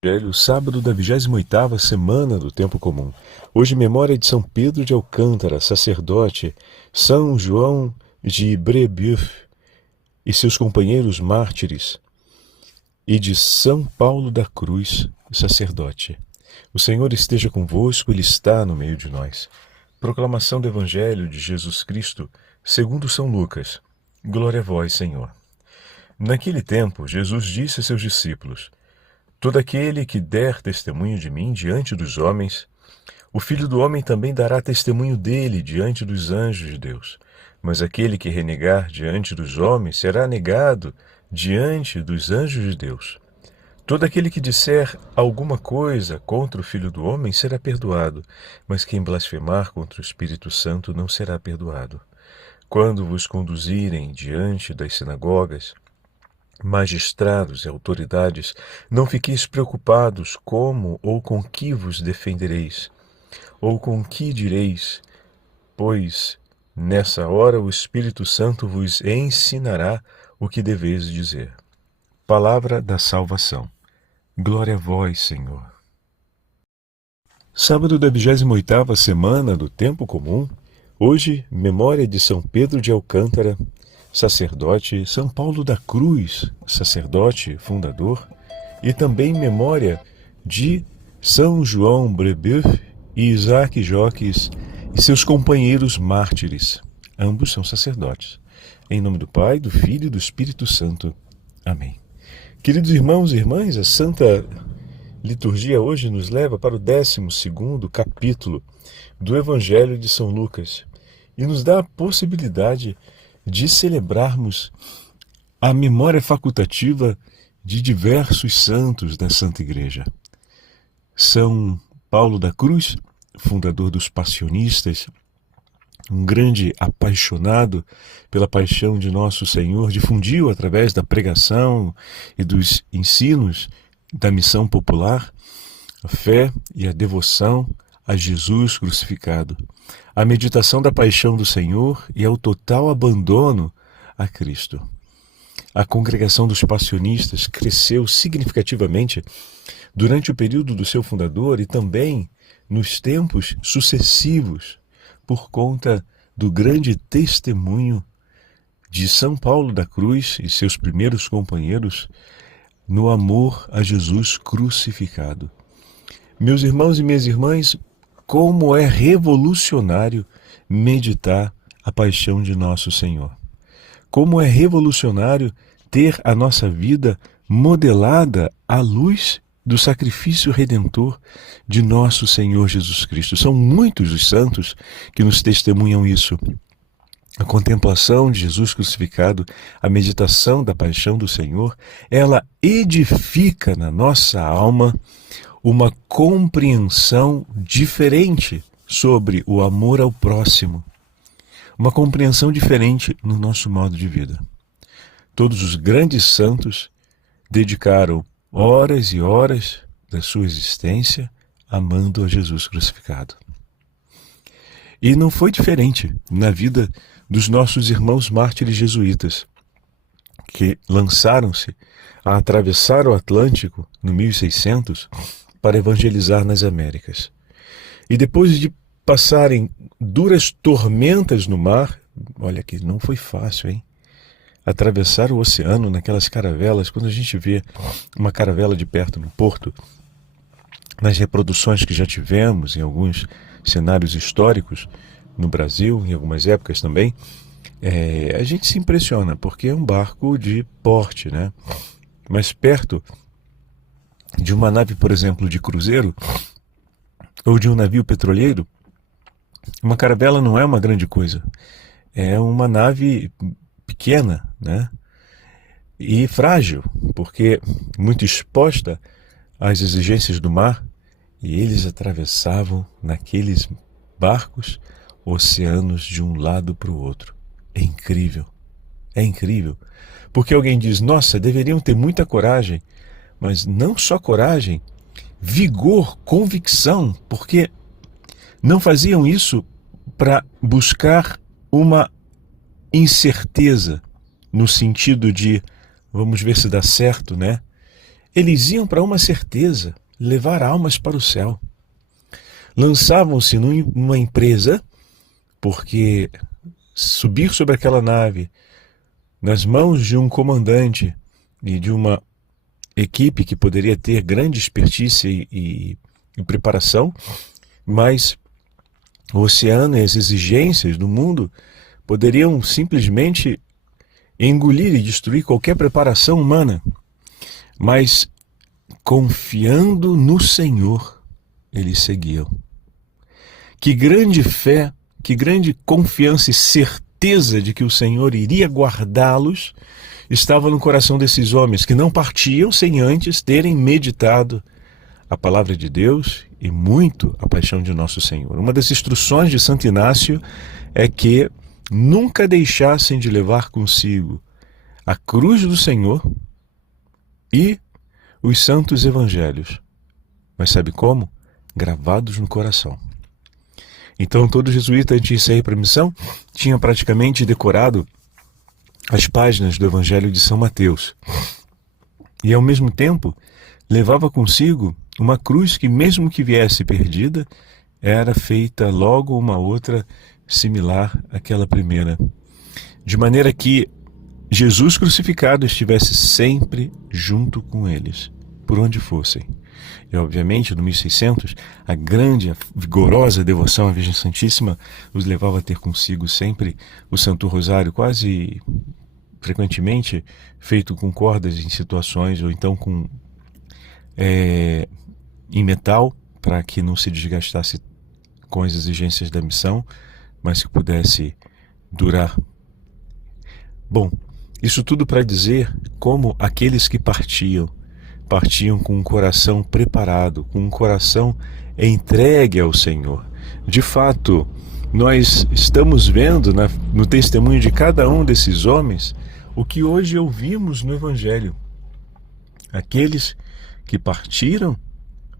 Evangelho, sábado da 28ª semana do Tempo Comum. Hoje, memória de São Pedro de Alcântara, sacerdote, São João de Brébeuf e seus companheiros mártires, e de São Paulo da Cruz, sacerdote. O Senhor esteja convosco, Ele está no meio de nós. Proclamação do Evangelho de Jesus Cristo, segundo São Lucas. Glória a vós, Senhor. Naquele tempo, Jesus disse a seus discípulos: todo aquele que der testemunho de mim diante dos homens, o Filho do Homem também dará testemunho dele diante dos anjos de Deus. Mas aquele que renegar diante dos homens será negado diante dos anjos de Deus. Todo aquele que disser alguma coisa contra o Filho do Homem será perdoado, mas quem blasfemar contra o Espírito Santo não será perdoado. Quando vos conduzirem diante das sinagogas, magistrados e autoridades, não fiqueis preocupados como ou com que vos defendereis, ou com que direis, pois nessa hora o Espírito Santo vos ensinará o que deveis dizer. Palavra da salvação. Glória a vós, Senhor. Sábado da 28ª semana do Tempo Comum. Hoje, memória de São Pedro de Alcântara, sacerdote, São Paulo da Cruz, sacerdote fundador, e também memória de São João Brébeuf e Isaac Joques e seus companheiros mártires. Ambos são sacerdotes. Em nome do Pai, do Filho e do Espírito Santo. Amém. Queridos irmãos e irmãs, a Santa Liturgia hoje nos leva para o 12º capítulo do Evangelho de São Lucas e nos dá a possibilidade de celebrarmos a memória facultativa de diversos santos da Santa Igreja. São Paulo da Cruz, fundador dos passionistas, um grande apaixonado pela paixão de Nosso Senhor, difundiu através da pregação e dos ensinos da missão popular a fé e a devoção a Jesus crucificado, a meditação da paixão do Senhor e ao total abandono a Cristo. A congregação dos passionistas cresceu significativamente durante o período do seu fundador e também nos tempos sucessivos, por conta do grande testemunho de São Paulo da Cruz e seus primeiros companheiros no amor a Jesus crucificado. Meus irmãos e minhas irmãs, como é revolucionário meditar a paixão de Nosso Senhor. Como é revolucionário ter a nossa vida modelada à luz do sacrifício redentor de Nosso Senhor Jesus Cristo. São muitos os santos que nos testemunham isso. A contemplação de Jesus crucificado, a meditação da paixão do Senhor, ela edifica na nossa alma uma compreensão diferente sobre o amor ao próximo, uma compreensão diferente no nosso modo de vida. Todos os grandes santos dedicaram horas e horas da sua existência amando a Jesus crucificado. E não foi diferente na vida dos nossos irmãos mártires jesuítas, que lançaram-se a atravessar o Atlântico no 1600 para evangelizar nas Américas. E depois de passarem duras tormentas no mar, olha que não foi fácil, hein? Atravessar o oceano naquelas caravelas, quando a gente vê uma caravela de perto no porto, nas reproduções que já tivemos em alguns cenários históricos no Brasil, em algumas épocas também, a gente se impressiona, porque é um barco de porte, né? Mas perto de uma nave, por exemplo, de cruzeiro, ou de um navio petroleiro, uma caravela não é uma grande coisa. É uma nave pequena, né? E frágil, porque muito exposta às exigências do mar, e eles atravessavam naqueles barcos oceanos de um lado para o outro. É incrível, porque alguém diz, nossa, deveriam ter muita coragem, mas não só coragem, vigor, convicção, porque não faziam isso para buscar uma incerteza, no sentido de, vamos ver se dá certo, né? eles iam para uma certeza, levar almas para o céu. Lançavam-se numa empresa, porque subir sobre aquela nave, nas mãos de um comandante e de uma equipe que poderia ter grande expertise e preparação, mas o oceano e as exigências do mundo poderiam simplesmente engolir e destruir qualquer preparação humana. Mas, confiando no Senhor, eles seguiam. Que grande fé, que grande confiança e certeza de que o Senhor iria guardá-los estava no coração desses homens, que não partiam sem antes terem meditado a palavra de Deus e muito a paixão de nosso Senhor. Uma das instruções de Santo Inácio é que nunca deixassem de levar consigo a cruz do Senhor e os santos evangelhos. Mas sabe como? Gravados no coração. Então todo jesuíta, antes de sair para a missão, tinha praticamente decorado as páginas do Evangelho de São Mateus. E ao mesmo tempo, levava consigo uma cruz que, mesmo que viesse perdida, era feita logo uma outra similar àquela primeira. De maneira que Jesus crucificado estivesse sempre junto com eles, por onde fossem. E, obviamente, no 1600, a grande, a vigorosa devoção à Virgem Santíssima os levava a ter consigo sempre o Santo Rosário, quase frequentemente feito com cordas em situações, ou então em metal, para que não se desgastasse com as exigências da missão, mas que pudesse durar. Bom, isso tudo para dizer como aqueles que partiam com um coração preparado, com um coração entregue ao Senhor. De fato, nós estamos vendo no testemunho de cada um desses homens o que hoje ouvimos no Evangelho. Aqueles que partiram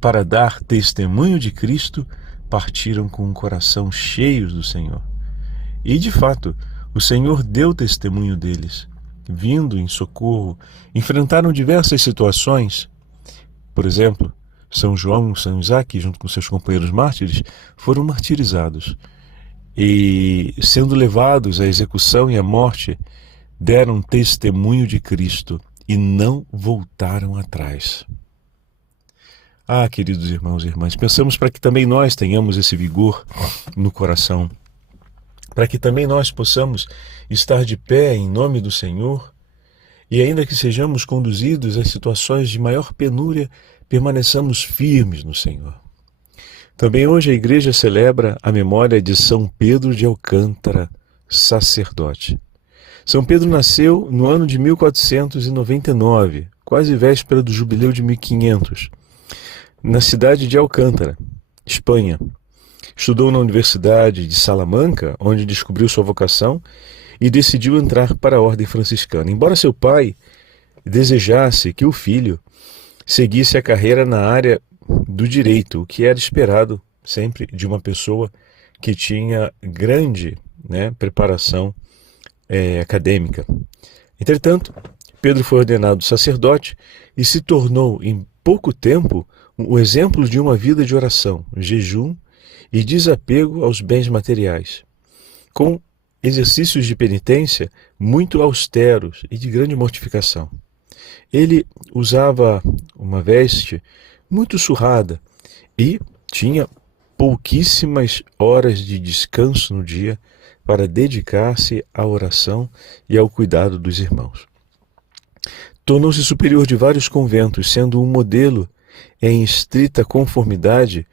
para dar testemunho de Cristo, partiram com um coração cheio do Senhor. E, de fato, o Senhor deu testemunho deles, vindo em socorro, enfrentaram diversas situações. Por exemplo, São João e São Isaac, junto com seus companheiros mártires, foram martirizados e, sendo levados à execução e à morte, deram testemunho de Cristo e não voltaram atrás. Ah, queridos irmãos e irmãs, pensamos para que também nós tenhamos esse vigor no coração, para que também nós possamos estar de pé em nome do Senhor e, ainda que sejamos conduzidos a situações de maior penúria, permaneçamos firmes no Senhor. Também hoje a Igreja celebra a memória de São Pedro de Alcântara, sacerdote. São Pedro nasceu no ano de 1499, quase véspera do jubileu de 1500, na cidade de Alcântara, Espanha. Estudou na Universidade de Salamanca, onde descobriu sua vocação e decidiu entrar para a Ordem Franciscana. Embora seu pai desejasse que o filho seguisse a carreira na área do direito, o que era esperado sempre de uma pessoa que tinha grande preparação acadêmica. Entretanto, Pedro foi ordenado sacerdote e se tornou, em pouco tempo, o exemplo de uma vida de oração, jejum e desapego aos bens materiais, com exercícios de penitência muito austeros e de grande mortificação. Ele usava uma veste muito surrada e tinha pouquíssimas horas de descanso no dia para dedicar-se à oração e ao cuidado dos irmãos. Tornou-se superior de vários conventos, sendo um modelo em estrita conformidade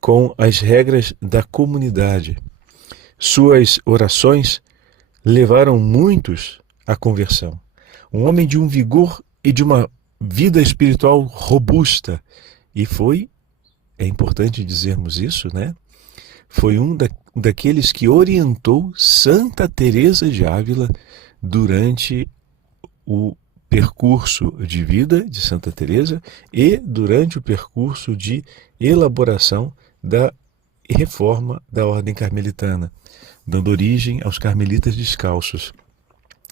com as regras da comunidade. Suas orações levaram muitos à conversão. Um homem de um vigor e de uma vida espiritual robusta. E é importante dizermos isso, foi um daqueles que orientou Santa Teresa de Ávila durante o percurso de vida de Santa Teresa e durante o percurso de elaboração da reforma da Ordem Carmelitana, dando origem aos Carmelitas Descalços.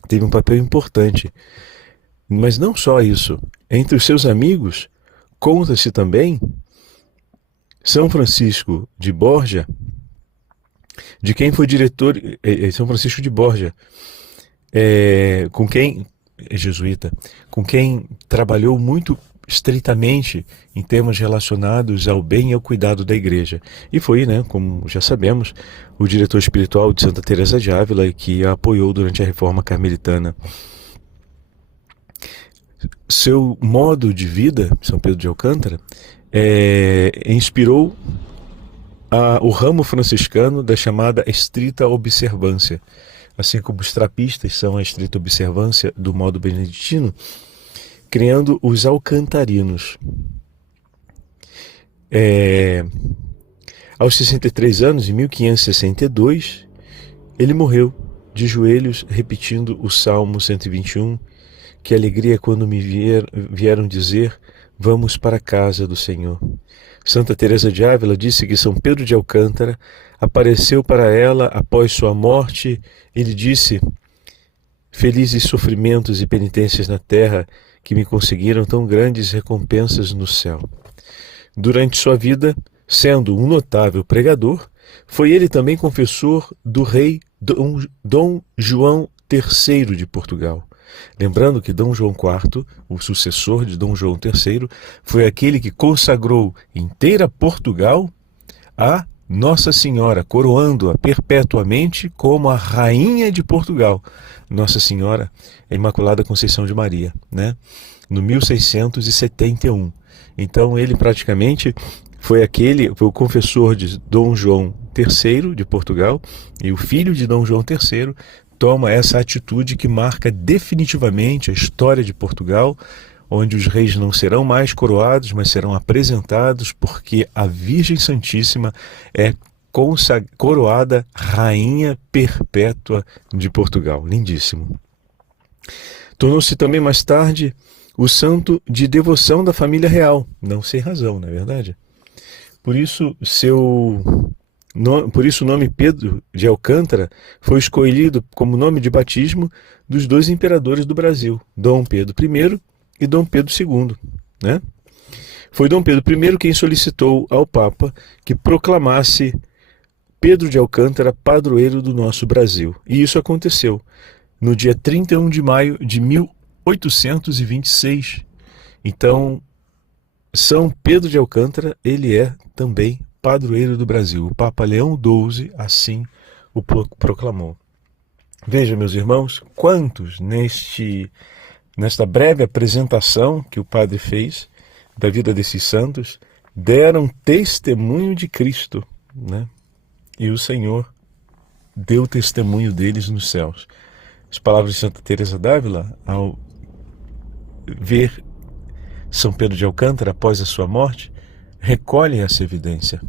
Teve um papel importante Mas não só isso. Entre os seus amigos, conta-se também São Francisco de Borja, de quem foi diretor, São Francisco de Borja, com quem, jesuíta, com quem trabalhou muito estreitamente em temas relacionados ao bem e ao cuidado da igreja. E foi, como já sabemos, o diretor espiritual de Santa Teresa de Ávila, que a apoiou durante a Reforma Carmelitana. Seu modo de vida, São Pedro de Alcântara, inspirou o ramo franciscano da chamada estrita observância. Assim como os trapistas são a estrita observância do modo beneditino, criando os alcantarinos. Aos 63 anos, em 1562, ele morreu de joelhos repetindo o Salmo 121, que alegria quando me vieram dizer, vamos para a casa do Senhor. Santa Teresa de Ávila disse que São Pedro de Alcântara apareceu para ela após sua morte. Ele disse, felizes sofrimentos e penitências na terra que me conseguiram tão grandes recompensas no céu. Durante sua vida, sendo um notável pregador, foi ele também confessor do rei Dom João III de Portugal. Lembrando que Dom João IV, o sucessor de Dom João III, foi aquele que consagrou inteira Portugal a Nossa Senhora, coroando-a perpetuamente como a Rainha de Portugal. Nossa Senhora, a Imaculada Conceição de Maria, no 1671. Então ele praticamente foi o confessor de Dom João III de Portugal, e o filho de Dom João III toma essa atitude que marca definitivamente a história de Portugal, onde os reis não serão mais coroados, mas serão apresentados, porque a Virgem Santíssima é coroada Rainha Perpétua de Portugal. Lindíssimo. Tornou-se também mais tarde o santo de devoção da família real, não sem razão, não é verdade? Por isso o nome Pedro de Alcântara foi escolhido como nome de batismo dos dois imperadores do Brasil, Dom Pedro I e Dom Pedro II. Foi Dom Pedro I quem solicitou ao Papa que proclamasse Pedro de Alcântara padroeiro do nosso Brasil. E isso aconteceu no dia 31 de maio de 1826. Então, São Pedro de Alcântara, ele é também padroeiro do Brasil. O Papa Leão XII assim o proclamou. Veja, meus irmãos, quantos nesta breve apresentação que o padre fez da vida desses santos deram testemunho de Cristo, E o Senhor deu testemunho deles nos céus. As palavras de Santa Teresa d'Ávila, ao ver São Pedro de Alcântara após a sua morte, recolhem essa evidência.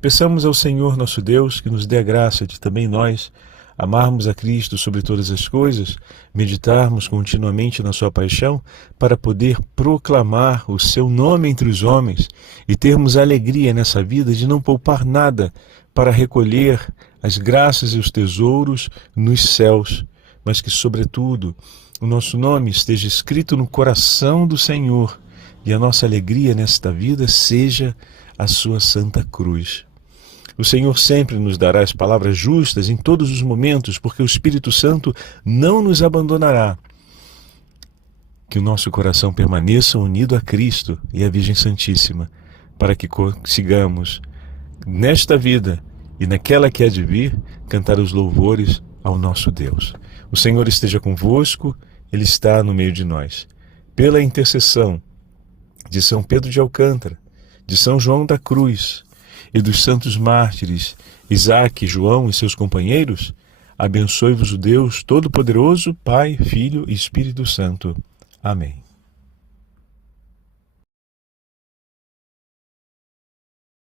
Peçamos ao Senhor nosso Deus que nos dê a graça de também nós amarmos a Cristo sobre todas as coisas, meditarmos continuamente na sua paixão, para poder proclamar o seu nome entre os homens e termos a alegria nessa vida de não poupar nada para recolher as graças e os tesouros nos céus, mas que, sobretudo, o nosso nome esteja escrito no coração do Senhor e a nossa alegria nesta vida seja a sua Santa Cruz. O Senhor sempre nos dará as palavras justas em todos os momentos, porque o Espírito Santo não nos abandonará. Que o nosso coração permaneça unido a Cristo e à Virgem Santíssima, para que consigamos, nesta vida e naquela que há de vir, cantar os louvores ao nosso Deus. O Senhor esteja convosco, Ele está no meio de nós. Pela intercessão de São Pedro de Alcântara, de São João da Cruz e dos santos mártires Isaac, João e seus companheiros, abençoe-vos o Deus Todo-Poderoso, Pai, Filho e Espírito Santo. Amém.